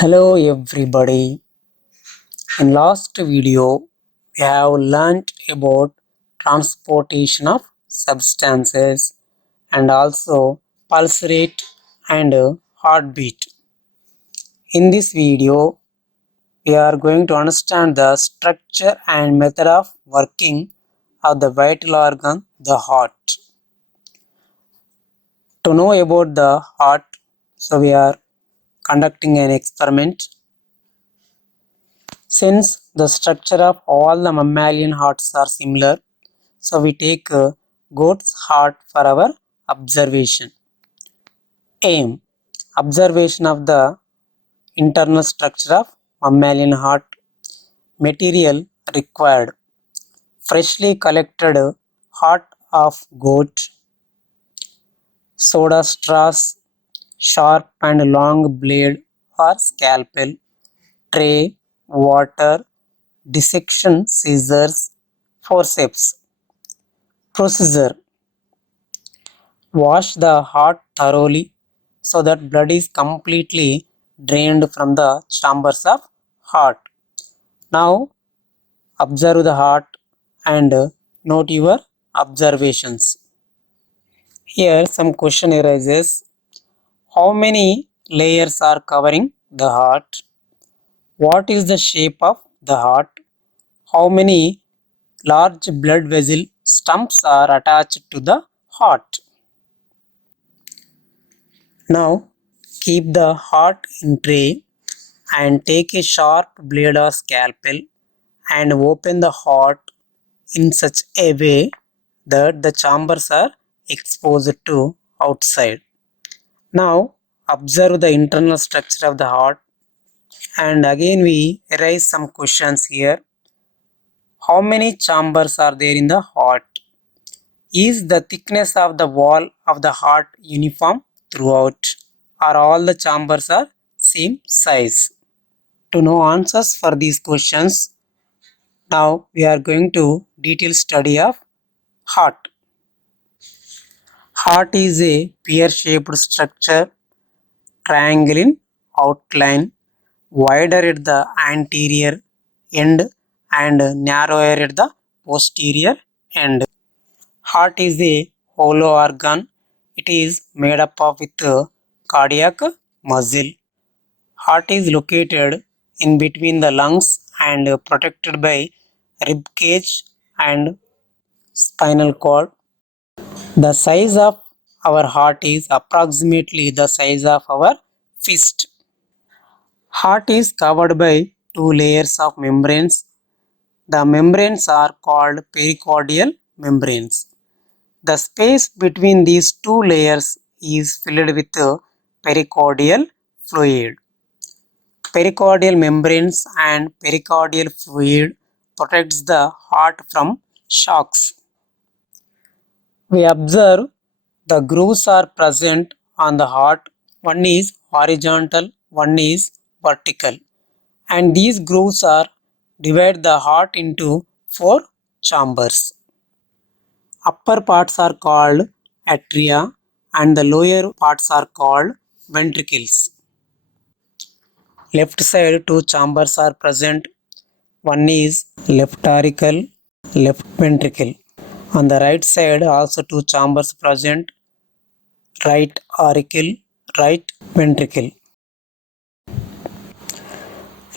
Hello everybody. In last video we have learnt about transportation of substances and also pulse rate and heartbeat. In this video we are going to understand the structure and method of working of the vital organ, the heart. To know about the heart, so we are conducting an experiment. Since the structure of all the mammalian hearts are similar, so we take a goat's heart for our observation. Aim: observation of the internal structure of mammalian heart. Material required: freshly collected heart of goat, soda straws, sharp and long blade or scalpel, tray, water, dissection scissors, forceps. Procedure: wash the heart thoroughly so that blood is completely drained from the chambers of heart. Now observe the heart and note your observations. Here some question arises. How many layers are covering the heart? What is the shape of the heart? How many large blood vessel stumps are attached to the heart? Now keep the heart in tray and take a sharp blade or scalpel and open the heart in such a way that the chambers are exposed to outside. Now observe the internal structure of the heart and again we raise some questions here. How many chambers are there in the heart? Is the thickness of the wall of the heart uniform throughout, or all the chambers are same size? To know answers for these questions, now we are going to detailed study of heart. Heart is a pear-shaped structure, triangle in outline, wider at the anterior end and narrower at the posterior end. Heart is a hollow organ. It is made up of with cardiac muscle. Heart is located in between the lungs and protected by rib cage and spinal cord. The size of our heart is approximately the size of our fist. Heart is covered by two layers of membranes. The membranes are called pericardial membranes. The space between these two layers is filled with pericardial fluid. Pericardial membranes and pericardial fluid protects the heart from shocks. We observe the grooves are present on the heart. One is horizontal, one is vertical, and these grooves are divide the heart into four chambers. Upper parts are called atria and the lower parts are called ventricles. Left side two chambers are present. One is left auricle, left ventricle. On the right side also two chambers present. Right auricle, right ventricle.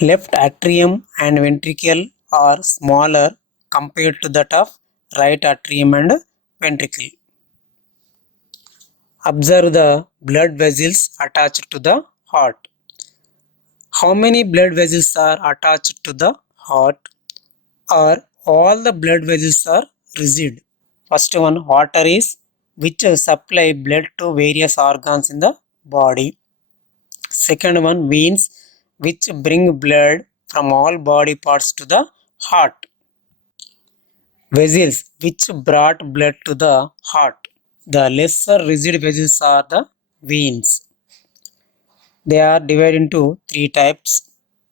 Left atrium and ventricle are smaller compared to that of right atrium and ventricle. Observe the blood vessels attached to the heart. How many blood vessels are attached to the heart? Or all the blood vessels are rigid? First one, arteries, which supply blood to various organs in the body. Second one, veins, which bring blood from all body parts to the heart. Vessels, which brought blood to the heart. The lesser rigid vessels are the veins. They are divided into three types.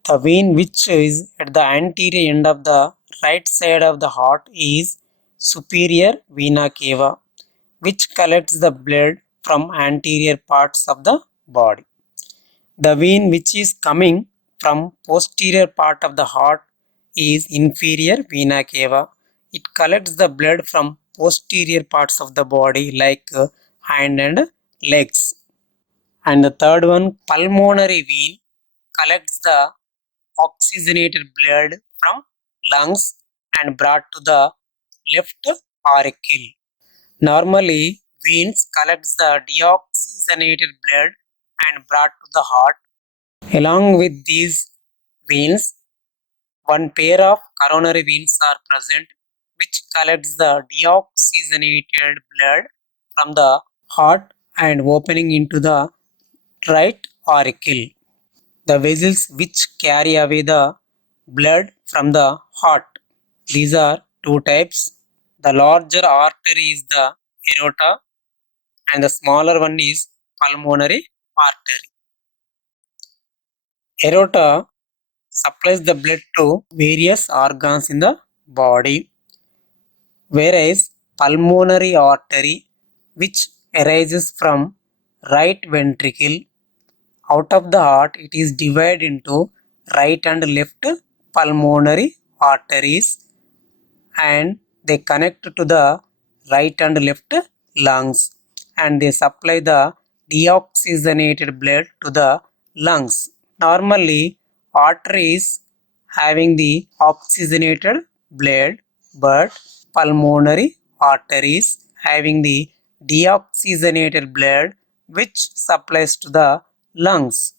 The vein which is at the anterior end of the right side of the heart is superior vena cava, which collects the blood from anterior parts of the body. The vein which is coming from posterior part of the heart is inferior vena cava. It collects the blood from posterior parts of the body like hand and legs. And the third one, pulmonary vein, collects the oxygenated blood from lungs and brought to the left auricle. Normally, veins collects the deoxygenated blood and brought to the heart. Along with these veins, one pair of coronary veins are present which collects the deoxygenated blood from the heart and opening into the right auricle. The vessels which carry away the blood from the heart. These are two types. The larger artery is the aorta and the smaller one is pulmonary artery. Aorta supplies the blood to various organs in the body, whereas pulmonary artery, which arises from right ventricle out of the heart, it is divided into right and left pulmonary arteries and they connect to the right and left lungs and they supply the deoxygenated blood to the lungs. Normally, arteries having the oxygenated blood, but pulmonary arteries having the deoxygenated blood which supplies to the lungs.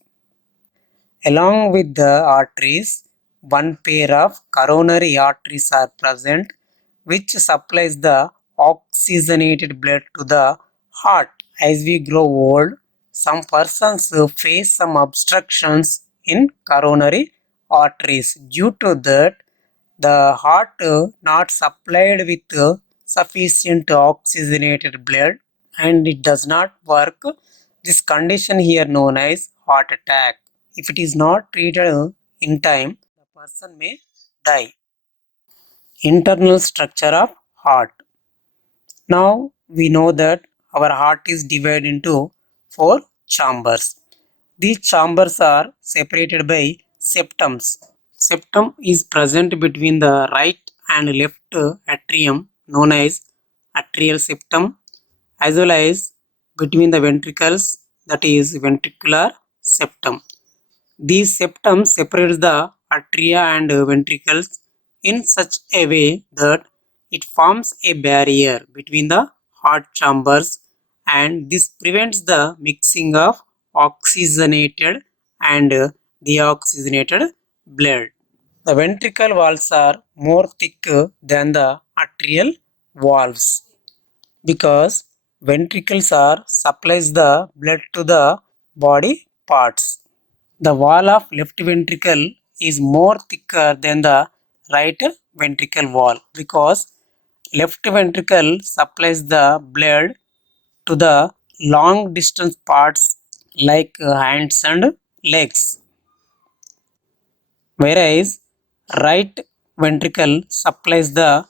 Along with the arteries, one pair of coronary arteries are present which supplies the oxygenated blood to the heart. As we grow old, some persons face some obstructions in coronary arteries. Due to that, the heart not supplied with sufficient oxygenated blood and it does not work. This condition here known as heart attack. If it is not treated in time, the person may die. Internal structure of heart. Now we know that our heart is divided into four chambers. These chambers are separated by septums. Septum is present between the right and left atrium known as atrial septum as well as between the ventricles that is ventricular septum. These septums separate the atria and ventricles in such a way that it forms a barrier between the heart chambers and this prevents the mixing of oxygenated and deoxygenated blood. The ventricle walls are more thick than the arterial valves because ventricles are supplies the blood to the body parts. The wall of left ventricle is more thicker than the right ventricle wall because left ventricle supplies the blood to the long distance parts like hands and legs, whereas right ventricle supplies the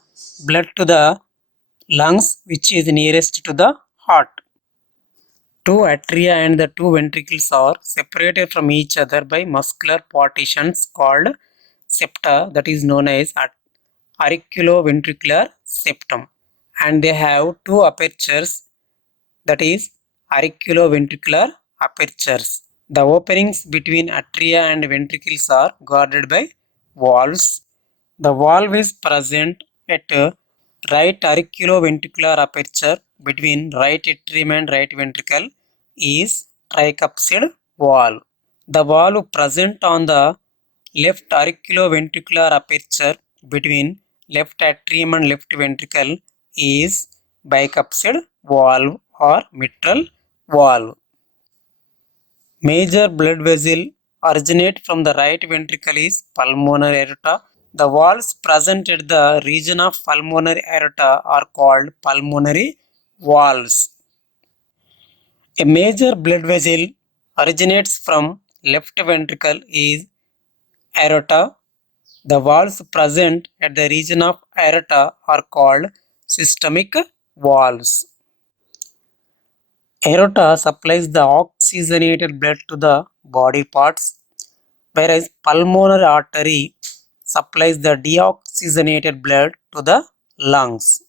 blood to the lungs which is nearest to the heart. Two atria and the two ventricles are separated from each other by muscular partitions called septa, that is known as auriculoventricular septum, and they have two apertures, that is auriculoventricular apertures. The openings between atria and ventricles are guarded by valves. The valve is present at right auriculoventricular aperture between right atrium and right ventricle is tricuspid valve. The valve present on the left auriculoventricular aperture between left atrium and left ventricle is bicuspid valve or mitral valve. Major blood vessel originate from the right ventricle is pulmonary aorta. The valves present at the region of pulmonary aorta are called pulmonary valves. A major blood vessel originates from left ventricle is aorta. The valves present at the region of aorta are called systemic valves. Aorta supplies the oxygenated blood to the body parts, whereas pulmonary artery supplies the deoxygenated blood to the lungs.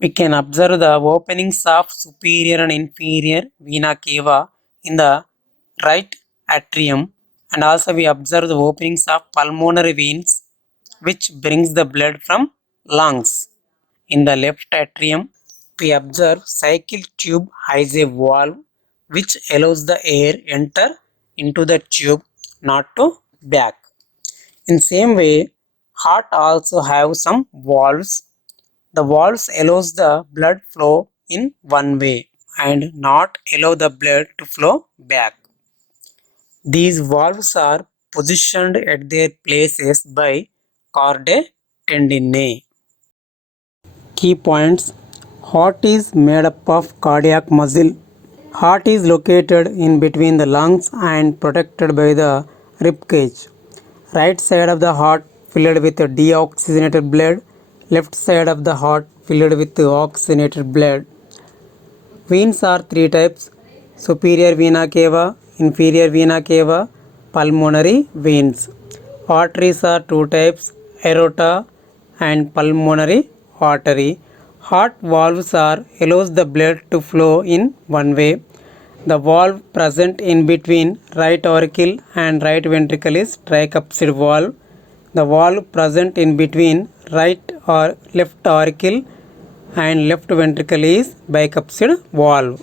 We can observe the openings of superior and inferior vena cava in the right atrium, and also we observe the openings of pulmonary veins which brings the blood from lungs. In the left atrium, we observe cycle tube has a valve which allows the air enter into the tube, not to back. In same way, heart also have some valves. The valves allows the blood flow in one way and not allow the blood to flow back. These valves are positioned at their places by chordae tendineae. Key points: heart is made up of cardiac muscle. Heart is located in between the lungs and protected by the rib cage. Right side of the heart filled with deoxygenated blood, left side of the heart filled with oxygenated blood. Veins are three types: superior vena cava, inferior vena cava, pulmonary veins. Arteries are two types: aorta and pulmonary artery. Heart valves are allows the blood to flow in one way. The valve present in between right auricle and right ventricle is tricuspid valve. The valve present in between right or left auricle and left ventricle is bicuspid valve.